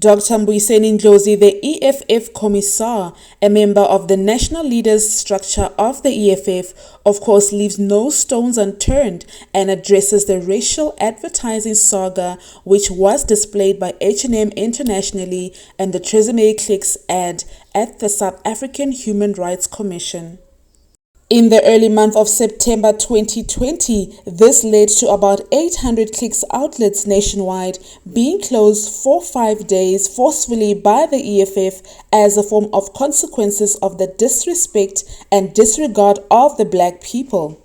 Dr. Mbuyiseni Ndlozi, the EFF Commissar, a member of the national leaders structure of the EFF, of course leaves no stones unturned and addresses the racial advertising saga which was displayed by H&M internationally and the Tresemme Clicks ad at the South African Human Rights Commission. In the early month of September 2020, this led to about 800 Clicks outlets nationwide being closed for 5 days forcefully by the EFF as a form of consequences of the disrespect and disregard of the black people.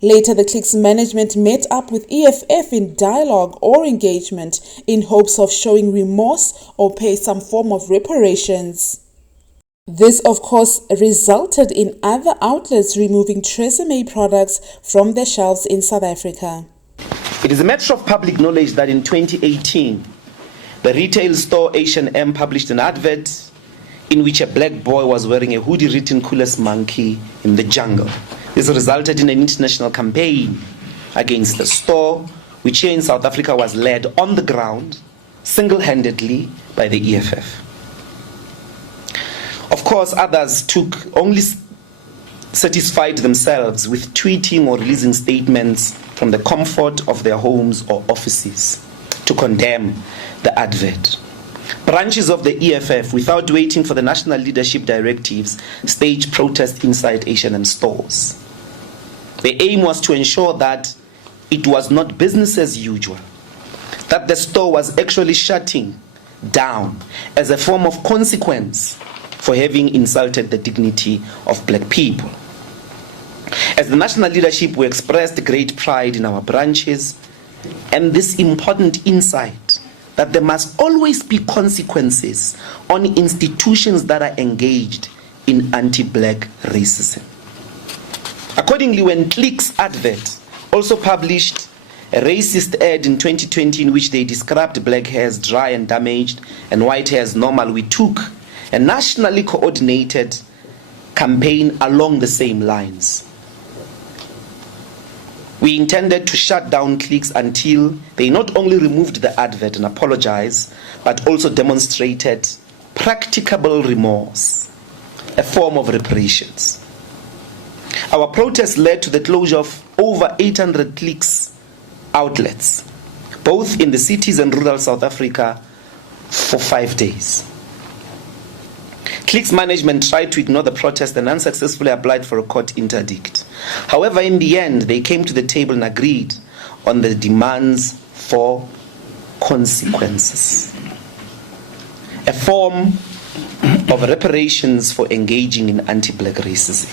Later, the Clicks management met up with EFF in dialogue or engagement in hopes of showing remorse or pay some form of reparations. This, of course, resulted in other outlets removing Tresemme products from their shelves in South Africa. It is a matter of public knowledge that in 2018, the retail store H&M published an advert in which a black boy was wearing a hoodie written "Coolest Monkey in the Jungle." This resulted in an international campaign against the store, which here in South Africa was led on the ground, single-handedly, by the EFF. Of course, others only satisfied themselves with tweeting or releasing statements from the comfort of their homes or offices to condemn the advert. Branches of the EFF, without waiting for the national leadership directives, staged protests inside H&M stores. The aim was to ensure that it was not business as usual, that the store was actually shutting down as a form of consequence for having insulted the dignity of black people. As the national leadership, we expressed great pride in our branches and this important insight that there must always be consequences on institutions that are engaged in anti-black racism. Accordingly, when Clicks advert also published a racist ad in 2020 in which they described black hair as dry and damaged and white hair as normal, we took a nationally coordinated campaign along the same lines. We intended to shut down Clicks until they not only removed the advert and apologized, but also demonstrated practicable remorse, a form of reparations. Our protest led to the closure of over 800 Clicks outlets, both in the cities and rural South Africa, for 5 days. Clicks management tried to ignore the protest and unsuccessfully applied for a court interdict. However, in the end, they came to the table and agreed on the demands for consequences, a form of reparations for engaging in anti-black racism.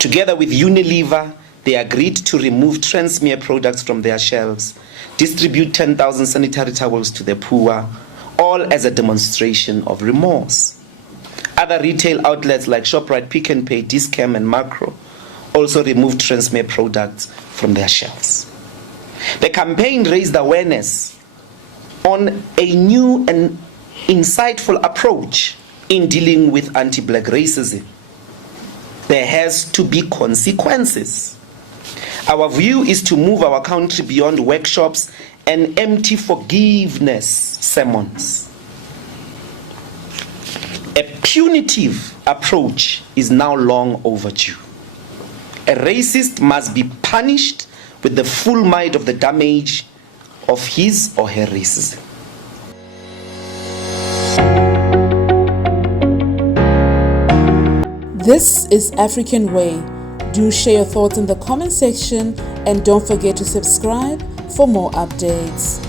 Together with Unilever, they agreed to remove Tresemme products from their shelves, distribute 10,000 sanitary towels to the poor, all as a demonstration of remorse. Other retail outlets like ShopRite, Pick n Pay, Dis-Chem and Macro also removed Tresemme products from their shelves. The campaign raised awareness on a new and insightful approach in dealing with anti-black racism. There has to be consequences. Our view is to move our country beyond workshops and empty forgiveness sermons. A punitive approach is now long overdue. A racist must be punished with the full might of the damage of his or her racism. This is African Way. Do share your thoughts in the comment section and don't forget to subscribe for more updates.